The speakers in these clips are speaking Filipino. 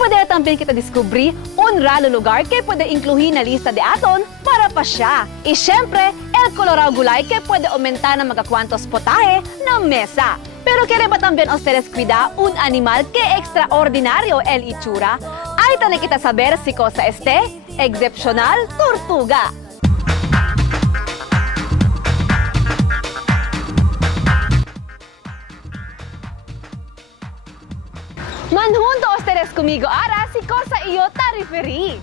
pwede também kita descobrir un ralo lugar que pwede incluir na lista de aton para pa siya. E syempre, el colorado gulay que pwede aumentar na magkakwantos potahe na mesa. Pero quiere ba también ustedes cuidar un animal que extraordinario el itsura? Ay, tan kita saber si cosa este, excepcional tortuga. Manjunto ustedes conmigo ahora si cosa yo te referí.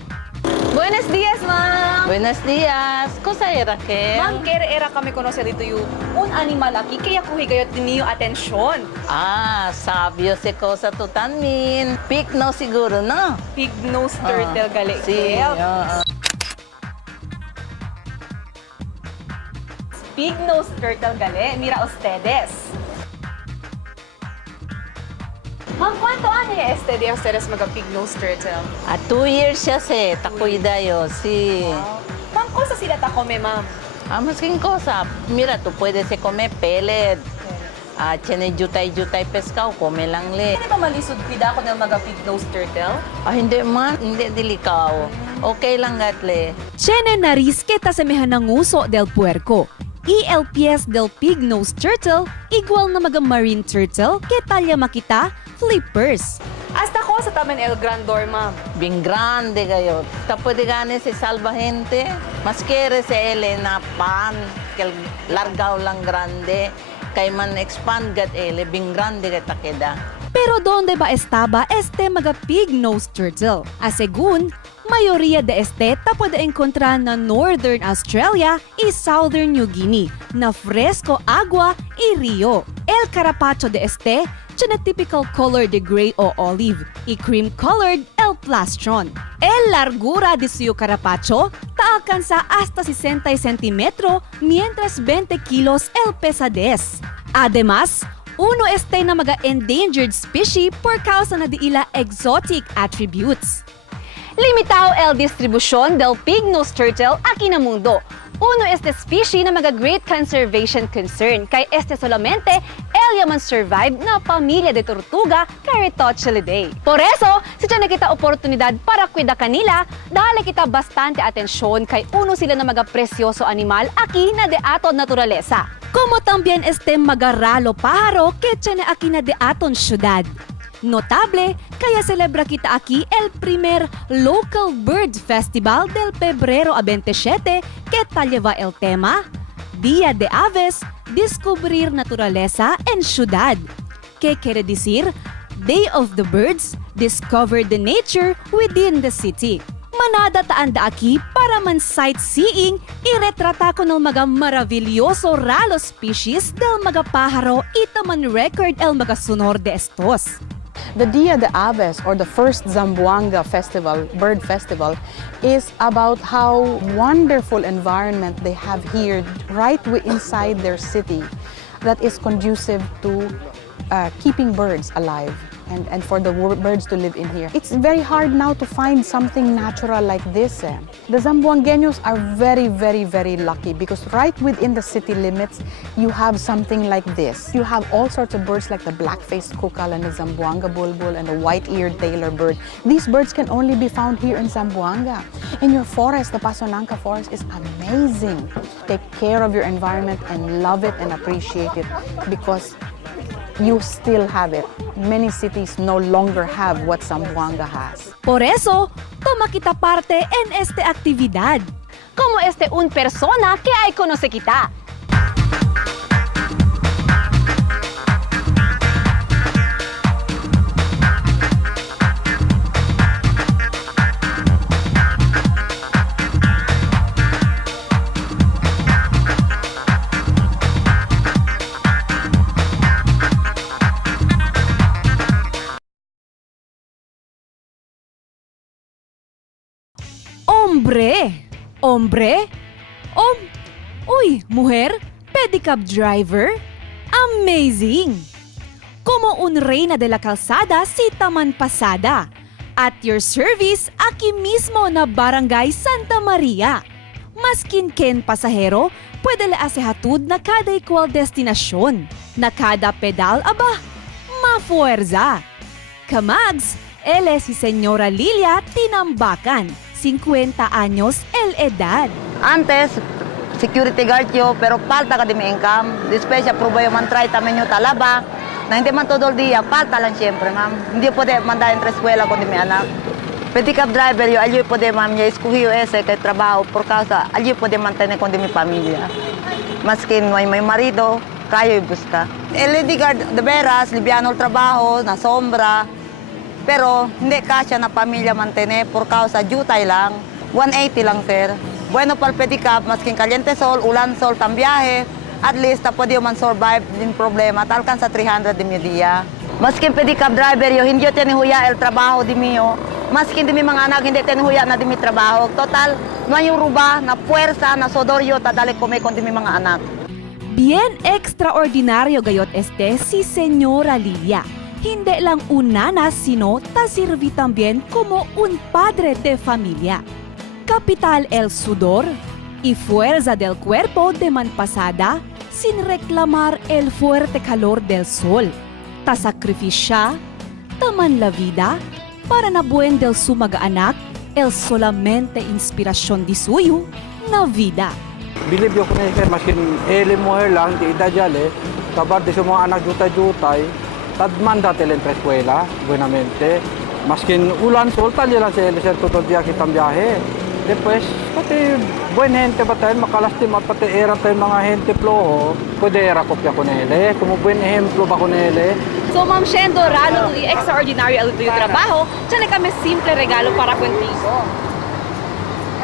Buenos días, ma'am. Buenos días. Cosa era, Kel? Ma'am, era kami conocer dito yung un animal aquí kaya kuhi kayo tiniyo atensyon. Ah, sabio si cosa tu tanmin. Pig no siguro, no? Pig nose turtle gali. Si, Pig nose turtle gali. Mira ustedes. Ma'am, ¿cuánto años este de ustedes mag-pig nose turtle? 2 years siya si. Takuida yo, si. Ma'am, cosa sila ta come, ma'am? Masking cosa. Mira, tu pwede se come pellet. Tiene jutay-jutay pescao, come lang le. Hindi ba malisod pida ko ng mag-pig nose turtle? Hindi man, hindi dilikaw. Okay lang gatle. Tiene nariz que tasemejan ng uso del puerco. Y el pies del pig nose turtle igual na mga marine turtle que talya makita flippers. Hasta ko sa taman el grandor, ma'am. Bien grande kayo. Ta pwede gane si salva gente. Mas kere si ele na pan. Kel largaw lang grande. Kay man expand gat ele. Bien grande kay takeda. Pero donde ba estaba este mga pig nose turtle? Según, mayoría de este ta puede encontrar na Northern Australia y Southern New Guinea, na fresco agua y río. El carapacho de este tiene typical color de gray o olive y cream-colored el plastron. El largura de su carapacho ta alcanza hasta 60 centímetros, mientras 20 kilos el pesadez. Además, uno este na mga endangered species por causa na di ila exotic attributes. Limitado el distribución del pig nose turtle aquí na mundo. Uno este species na mga great conservation concern, kay este solamente el yaman survive na pamilya de tortuga Carytochilidae. Por eso, si tiyan kita oportunidad para cuida kanila, dali kita bastante atensyon kay uno sila na mga presyoso animal aquí na de aton naturaleza. Como también este magarralo pájaro que tiene aquí na de aton syudad. Notable, kaya celebra kita aquí el primer Local Bird Festival del Pebrero a 27 que lleva el tema Día de Aves, Descubrir Naturaleza en Ciudad. ¿Qué quiere decir? Day of the Birds, Discover the Nature within the City. Manada taanda aquí para man sightseeing y retrata ko ng mga maravilyoso ralo species del mga pájaro ito man record el mga sonor de estos. The Dia de Aves, or the first Zamboanga festival, bird festival, is about how wonderful environment they have here right inside their city that is conducive to keeping birds alive and for the birds to live in here. It's very hard now to find something natural like this. The Zamboangueños are very, very, very lucky because right within the city limits, you have something like this. You have all sorts of birds like the black-faced kukal and the Zamboanga bulbul and the white-eared tailor bird. These birds can only be found here in Zamboanga. And your forest, the Pasonanca forest, is amazing. Take care of your environment and love it and appreciate it because you still have it. Many cities no longer have what Zamboanga has. Por eso, toma kita parte en este actividad. Como este un persona que ay conoce kita. Hombre? Uy, mujer? Pedicab driver? Amazing! Como un reina de la calzada si taman pasada. At your service, aquí mismo na Barangay Santa Maria. Maskin ken pasahero, pwede la asehatud na kada equal destinasyon. Na kada pedal, aba, mafuerza. Kamags, ele si Senyora Lilia Tinambakan, 50 anyos el edad. Antes, security guard yo, pero falta ka di may income. Después, probayo man try tamen yung talaba, na hindi man todo el día, falta lang siyempre, ma'am. Hindi pwede mandar entre eskwela kundi may anak. Pedicab driver yo, alyo pwede, ma'am, niya eskuhiyo ese kay trabaho por causa, alyo pwede mantener kundi may pamilya. Maskin may marido, kayo ibuska. LED guard, de veras, libyano el trabaho, na sombra, pero hindi kasya na pamilya mantener por causa jutay lang, 180 lang, sir. Bueno pal pedicab, maskin caliente sol, ulan sol, tambiyahe, at least pwede man survive din problema, talkan sa 300 di mi dia. Maskin pedicab driver yo, hindi yo tinihuya el trabaho di miyo, maskin di mi mga anak, hindi tinihuya na di mi trabaho. Total, yung ruba, na puwersa, na sodor yo, tadali kome kon di mi mga anak. Bien extraordinario gayot si Senyora Lilia. Hindi lang unana sino tasirvi también como un padre de familia. Capital el sudor y fuerza del cuerpo de man pasada sin reclamar el fuerte calor del sol. Tasakrifisya, taman la vida, para na buen del sumaga-anak, el solamente inspirasyon di suyo na vida. Bilib yung kunay maskin ele mo lang di idajale kabar di sa mga anak jutay-jutay tadman dati len eskwela buenamente maskin ulan sol talya lang sa ele ser todo dia kita biyahe después pati buen gente ba tayo makalastim at pati era tayo mga gente floho pwede era kopya kunele como buen ejemplo ba kunele. So, Ma'am Shendo, ralo to the extraordinary al tuyo trabaho, dyan na kami simple regalo para contigo.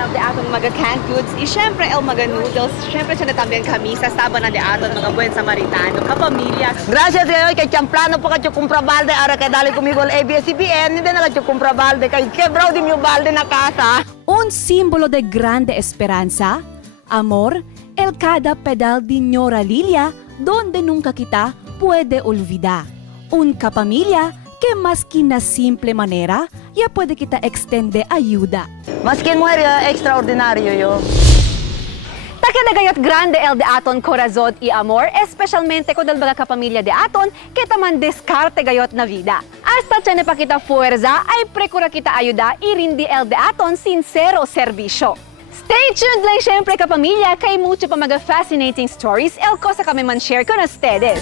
De aton mga canned goods, y syempre el mga noodles, syempre siya natambihan kami sa staba na de aton mga buen Samaritano, kapamilya. Gracias kayo kay Champlano pa kayo kumpra balde, ara kay dali kumigol ABS-CBN, hindi na kayo kumpra balde, kay kebraw din yung balde na kasa. Un símbolo de grande esperanza, amor, el cada pedal de Señora Lilia donde nunca kita puede olvidar. Un kapamilya que maski na simple manera, ya puede kita extende ayuda. Maskin mo extraordinaryo yo. Takanagayot grande el de aton corazon y amor, especialmente kung dalbaga kapamilya de aton, kita man diskarte gayot na vida. Hasta tiyan pa kita fuerza, ay prekura kita ayuda, irindi el de aton sincero serbisyo. Stay tuned lang syempre kapamilya, kay mucho pa mga fascinating stories, el ko sa kami man share ko na ustedes.